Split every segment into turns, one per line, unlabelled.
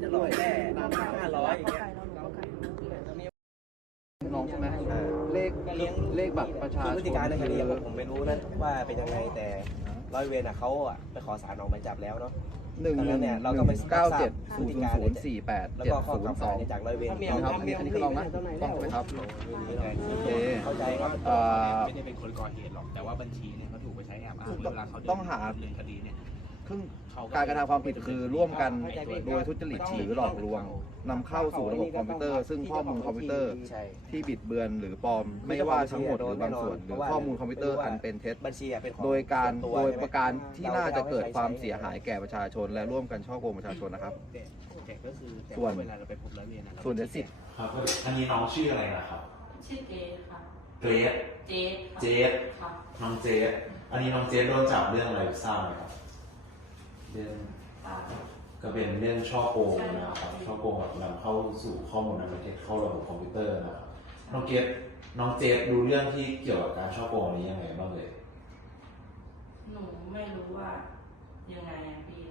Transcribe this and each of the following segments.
จะหลอกแค่500อย่างเงี้ย
น้องใช่ไหมเลขบัตรประชาชน
พฤติการในคดีผมไม่รู้นะว่าเป็นยังไงแต่ร้อยเวรเขาไปขอศาลออกหมายจับแล้วเนาะ
119700048
แล้วก็ข้อกล่าวหาจากร้อยเวร
นะครับอันนี้คือลองนะต้องไหมครับโอเค
เข้าใจครับ
ไม่ได้เป็นคนก่อเหตุหรอกแต่ว่าบัญชีเนี่ยเขาถูกไปใช้แอบอ้างเวลาเขา
ต้องหา
คดีเนี่ย
การกระทำความผิดคือร่วมกันโดยทุจริตหรือหลอกลวงนำเข้าสู่ระบบคอมพิวเตอร์ซึ่งข้อมูลคอมพิวเตอร์ที่บิดเบือนหรือปลอมไม่ว่าทั้งหมดหรือบางส่วนหรือข้อมูลคอมพิวเตอร์อันเป็นเท็จโดยประการที่น่าจะเกิดความเสียหายแก่ประชาชนและร่วมกันช่อโกงประชาชนนะครับส่วนเดสิทธิ์
ครับอันนี้น้องชื่ออะไรนะครับ
ชื่อเกดค่ะ
เกรดเจด
ค่ะ
น้องเจดอันนี้น้องเจดโดนจับเรื่องอะไรทราบไหมครับเรื่องก็เป็นเรื่องช่อโกงนะครับช่อโกงแบบนำเข้าสู่ข้อมูลอันเป็นเท็จเข้าระบบคอมพิวเตอร์นะครับน้องเจดดูเรื่องที่เกี่ยวกับการช่อโกงนี้ยังไงบ้างเลย
หนูไม่รู้ว่ายังไงพี่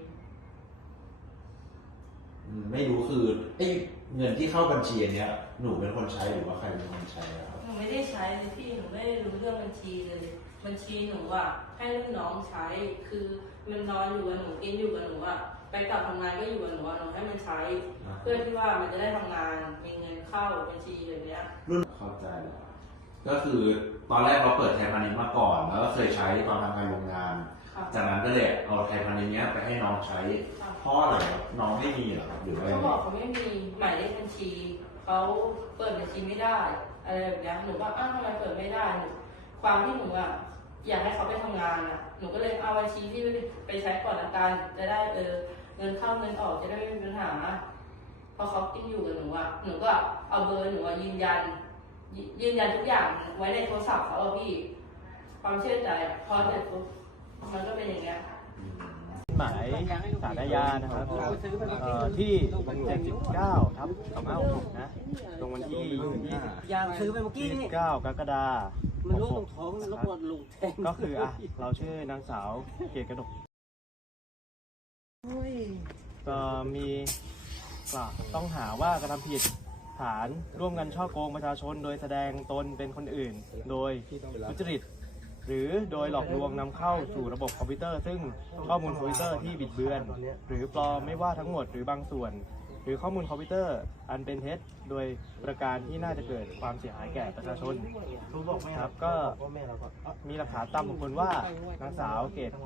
ไม่รู้คือเงินที่เข้าบัญชีเนี้ยหนูเป็นคนใช้หรือว่าใครเป็นคนใช้ครับ
หนูไม่ได้ใช้เลยพี่หนูไม่ได้รู้เรื่องบัญชีเลยบัญชีหนูให้ลูกน้องใช้คือมันนอนอยู่กับหนูกินอยู่กับหนูไปกลับทำงานก็อยู่กับหนูหนูให้มันใช้เพื่อที่ว่ามันจะได้ทำงานมีเงินเข้าบัญชีอย่างเงี้ย
รุ่นเข้าใจแล้วก็คือตอนแรกเราเปิดไทยพาณิชย์มาก่อนแล้วก็เคยใช้ตอนทำงานโรงงานจากนั้นก็เลยเอาไทยพาณิชย์เนี้ยไปให้น้องใช้เพราะอะไรน้องไม่มีหรอครับหรือว่า
เขาบอกเขาไม่มีหมายเลขบัญชีเขาเปิดบัญชีไม่ได้อะไรแบบนี้หนูว่าอ้าวทำไมเปิดไม่ได้ความที่หนูอยากให้เขาไปทำงานหนูก็เลยเอาบัญชีที่ไปใช้ก่อนละกันจะได้เงินเข้าเงินออกจะได้ไม่มีปัญหาพอเขากินอยู่กับหนูหนูก็เอาเบอร์หนูยืนยันทุกอย่างไว้ในโทรศัพท์เขาพี่ความเชื่อใจพอเสร็จปุ๊บมันก็เป็นอย่างเงี้ย
หมายสารยานะครับที่79ทับ256นะตรงวันที่
อยากซื้อไปเมื่อกี้นี่
29กรกฎาคม
มันรู้ตรงท้องแล้วก็ลุงแทง
ก็คือเราชื่อนางสาวเกศกนกมีต้องหาว่ากระทำผิดฐานร่วมกันช่อโกงประชาชนโดยแสดงตนเป็นคนอื่นโดยทุจริตหรือโดยหลอกลวงนำเข้าสู่ระบบคอมพิวเตอร์ซึ่งข้อมูลคอมพิวเตอร์ที่บิดเบือนหรือปลอมไม่ว่าทั้งหมดหรือบางส่วนหรือข้อมูลคอมพิวเตอร์อันเป็นเท็จโดยประการที่น่าจะเกิดความเสียหายแก่ประชาชนครับก็มีหลักฐานตามบุคคลว่านางสาวเกศ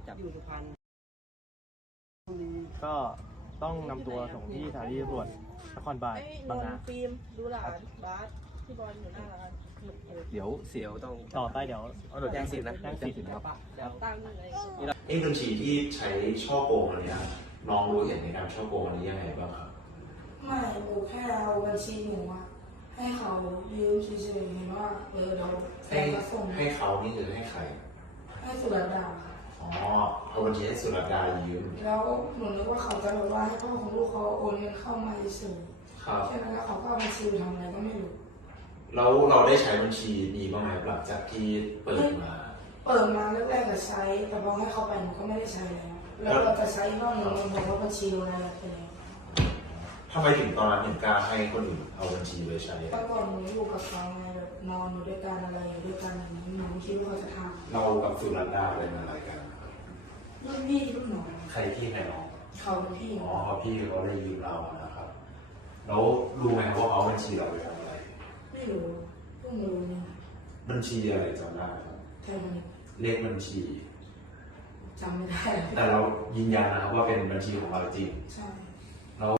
ก็ต้องนำตัวส่งที่สถานีตำรวจนครบาลบางนา
ฟิล์มดูหลานบาสที่บอลอยู่หน้าร้าน
เดี๋ยวเสียวต้อง
ต่อไปเดี๋ยว
แจ้งสิทธิ์นะ
แจ้งสิทธิ์ครับ
ตั้งอะไร
บัญชีที่ใช้ช่อโกงอันนี้น้องรู้เห็นในการช่อโกงอันนี้ยังไงบ้างครับ
ไม่หนูแค่เอาบัญชีหนูให้เขายืมเฉยๆเห็นว่าเราส่ง
ให้เขานี่คือให้ใคร
ให้สุรดาค่ะ
อ๋อเอาบัญชีให้สุรดายืม
แล้วหนูนึกว่าเขาจะบอกว่าให้พ่อของลูกเขาโอนเงินเข้ามาเฉยแค่นั้นแล้วเขาก็เอาบัญชีทำอะไรก็ไม่รู้
แล้วเราได้ใช้บัญชีนี้บ้างไหมหลังจากที่เปิดมา
แรกๆก็ใช้แต่พอให้เขาไปหนูก็ไม่ได้ใช้แล้วเราจะใช้รอบนึงมันบอกว่าบัญชีโดนอะไรไปแล้ว
ทำไมถึงตอนนั้นถึงกล้าให้คนอื่นเอาบัญชีไปใช้
ตอนก่อนหนูอยู่กับเขาไงแบบนอนอยู่ด้วยกันอะไรอยู่ด้วยกันอย่างนี้หนูคิดว่าเขาจะทำ
เรากับสุรดาเป็นอะไรกัน
รุ่นพี่รุ่นน้อง
ใครพี่ใครน้อง
เขาเป็นพี่
อ๋อพี่เขาได้ยืมเรานะครับแล้วรู้ไหมว่าเขาบัญชีเราไปทำอะไร
ไม่รู้เพิ่งรู้เนี่ย
บัญชีอะไรจำได้ครับเลขบัญชี
จำไม่ได้
แต่เรายืนยันนะครับว่าเป็นบัญชีของเราจริง
ใช่